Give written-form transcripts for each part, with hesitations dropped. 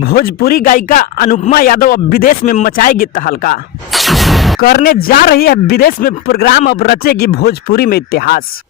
भोजपुरी गायिका अनुपमा यादव अब विदेश में मचाएगी तहलका। करने जा रही है विदेश में प्रोग्राम, अब रचेगी भोजपुरी में इतिहास।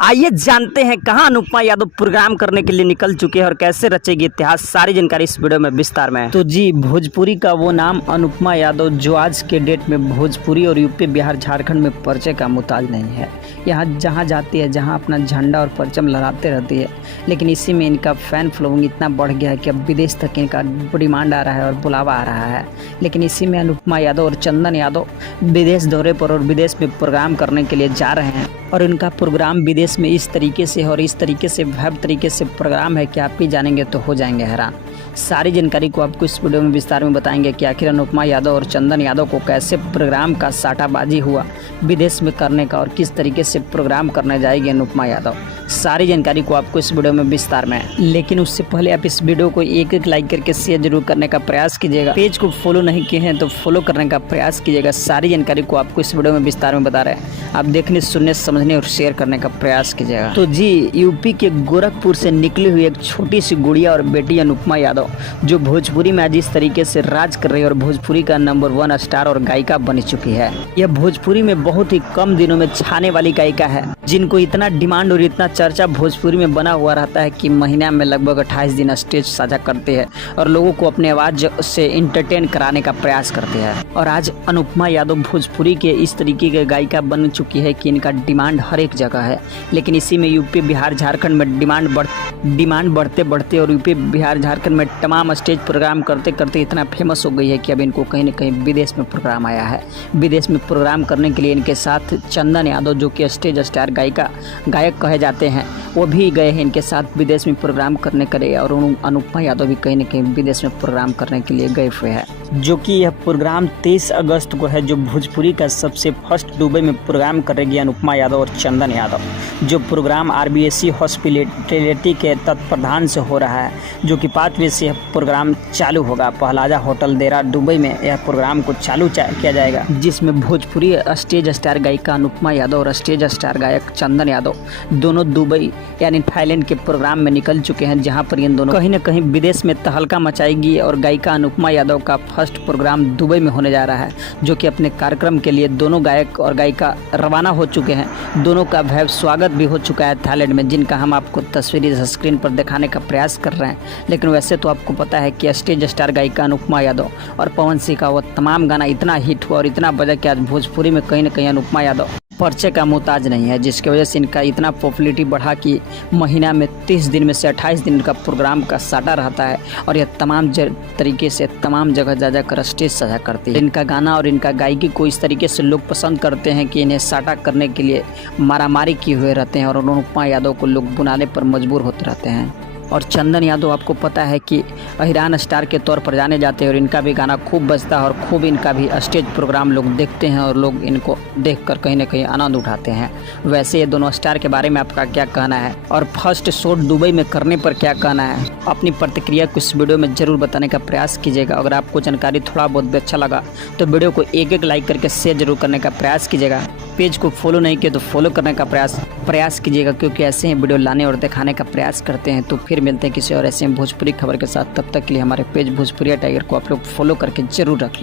आइए जानते हैं कहां अनुपमा यादव प्रोग्राम करने के लिए निकल चुके हैं और कैसे रचेगी इतिहास। सारी जानकारी इस वीडियो में विस्तार में है। तो जी, भोजपुरी का वो नाम अनुपमा यादव जो आज के डेट में भोजपुरी और यूपी, बिहार, झारखंड में परिचय का मुताज नहीं है। यहाँ जहाँ जाती है, जहाँ अपना झंडा और परचम लहराते रहती है, लेकिन इसी में इनका फ़ैन फॉलोइंग इतना बढ़ गया है कि अब विदेश तक इनका डिमांड आ रहा है और बुलावा आ रहा है। लेकिन इसी में अनुपमा यादव और चंदन यादव विदेश दौरे पर और विदेश में प्रोग्राम करने के लिए जा रहे हैं। और इनका प्रोग्राम विदेश में इस तरीके से और इस तरीके से भव्य तरीके से प्रोग्राम है कि आप भी जानेंगे तो हो जाएंगे हैरान। सारी जानकारी को आपको इस वीडियो में विस्तार में बताएंगे कि आखिर अनुपमा यादव और चंदन यादव को कैसे प्रोग्राम का साटाबाजी हुआ विदेश में करने का और किस तरीके से प्रोग्राम करने जाएगी अनुपमा यादव। सारी जानकारी को आपको इस वीडियो में विस्तार में, लेकिन उससे पहले आप इस वीडियो को एक लाइक करके शेयर जरूर करने का प्रयास कीजिएगा। पेज को फॉलो नहीं किए हैं तो फॉलो करने का प्रयास कीजिएगा। सारी जानकारी को आपको इस वीडियो में विस्तार में बता रहे हैं, आप देखने, सुनने, समझने और शेयर करने का प्रयास कीजिएगा। तो जी, यूपी के गोरखपुर से निकली हुई एक छोटी सी गुड़िया और बेटी अनुपमा यादव जो भोजपुरी में आज इस तरीके से राज कर रही है और भोजपुरी का नंबर 1 स्टार और गायिका बन चुकी है। यह भोजपुरी में बहुत ही कम दिनों में छाने वाली गायिका है, जिनको इतना डिमांड और इतना चर्चा भोजपुरी में बना हुआ रहता है कि महीना में लगभग 28 दिन स्टेज साझा करते हैं और लोगों को अपने आवाज़ से इंटरटेन कराने का प्रयास करते हैं। और आज अनुपमा यादव भोजपुरी के इस तरीके के गायिका बन चुकी है कि इनका डिमांड हर एक जगह है। लेकिन इसी में यूपी, बिहार, झारखंड में डिमांड बढ़ते बढ़ते और यूपी, बिहार, झारखंड में तमाम स्टेज प्रोग्राम करते करते इतना फेमस हो गई है कि अब इनको कहीं न कहीं विदेश में प्रोग्राम आया है। विदेश में प्रोग्राम करने के लिए इनके साथ चंदन यादव जो कि स्टेज स्टार गायक कहे जाते हैं, वो भी गए हैं इनके साथ विदेश में प्रोग्राम करने के लिए। और अनुपमा यादव भी कहीं न कहीं विदेश में प्रोग्राम करने के लिए गए हुए हैं, जो कि यह प्रोग्राम 23 अगस्त को है, जो भोजपुरी का सबसे फर्स्ट दुबई में प्रोग्राम करेगी अनुपमा यादव और चंदन यादव। जो प्रोग्राम RBSC हॉस्पिटैलिटी के तत्प्रधान से हो रहा है, जो कि 5 बजे से यह प्रोग्राम चालू होगा। पहलाजा होटल देरा दुबई में यह प्रोग्राम को चालू किया जाएगा, जिसमें भोजपुरी स्टेज स्टार गायिका अनुपमा यादव और स्टेज स्टार गायक चंदन यादव दोनों दुबई यानी थाईलैंड के प्रोग्राम में निकल चुके हैं, जहां पर इन दोनों कहीं न कहीं विदेश में तहलका मचाएगी। और गायिका अनुपमा यादव का फर्स्ट प्रोग्राम दुबई में होने जा रहा है, जो कि अपने कार्यक्रम के लिए दोनों गायक और गायिका रवाना हो चुके हैं। दोनों का भव्य स्वागत भी हो चुका है थाईलैंड में, जिनका हम आपको तस्वीर स्क्रीन पर दिखाने का प्रयास कर रहे हैं। लेकिन वैसे तो आपको पता है कि स्टेज स्टार गायिका अनुपमा यादव और पवन सिंह का वो तमाम गाना इतना हिट हुआ और इतना बजा कि आज भोजपुरी में कहीं न कहीं अनुपमा यादव परिचय का मुताज नहीं है, जिसकी वजह से इनका इतना पॉपुलैरिटी बढ़ा कि महीना में 30 दिन में से 28 दिन का प्रोग्राम का साटा रहता है। और यह तमाम तरीके से तमाम जगह जा जाकर स्टेज सजा करती है। इनका गाना और इनका गायकी को इस तरीके से लोग पसंद करते हैं कि इन्हें साटा करने के लिए मारामारी किए हुए रहते हैं और अनुपमा यादव को लोग बुलाने पर मजबूर होते रहते हैं। और चंदन यादव आपको पता है कि अहिरान स्टार के तौर पर जाने जाते हैं और इनका भी गाना खूब बजता है और खूब इनका भी स्टेज प्रोग्राम लोग देखते हैं और लोग इनको देखकर कहीं न कहीं आनंद उठाते हैं। वैसे ये दोनों स्टार के बारे में आपका क्या कहना है और फर्स्ट शो दुबई में करने पर क्या कहना है? अपनी प्रतिक्रिया को इस वीडियो में ज़रूर बताने का प्रयास कीजिएगा। अगर आपको जानकारी थोड़ा बहुत भी अच्छा लगा तो वीडियो को एक लाइक करके शेयर जरूर करने का प्रयास कीजिएगा। पेज को फॉलो नहीं किया तो फॉलो करने का प्रयास कीजिएगा, क्योंकि ऐसे ही वीडियो लाने और दिखाने का प्रयास करते हैं। तो फिर मिलते हैं किसी और ऐसे भोजपुरी खबर के साथ। तब तक के लिए हमारे पेज भोजपुरिया टाइगर को आप लोग फॉलो करके जरूर रख लें।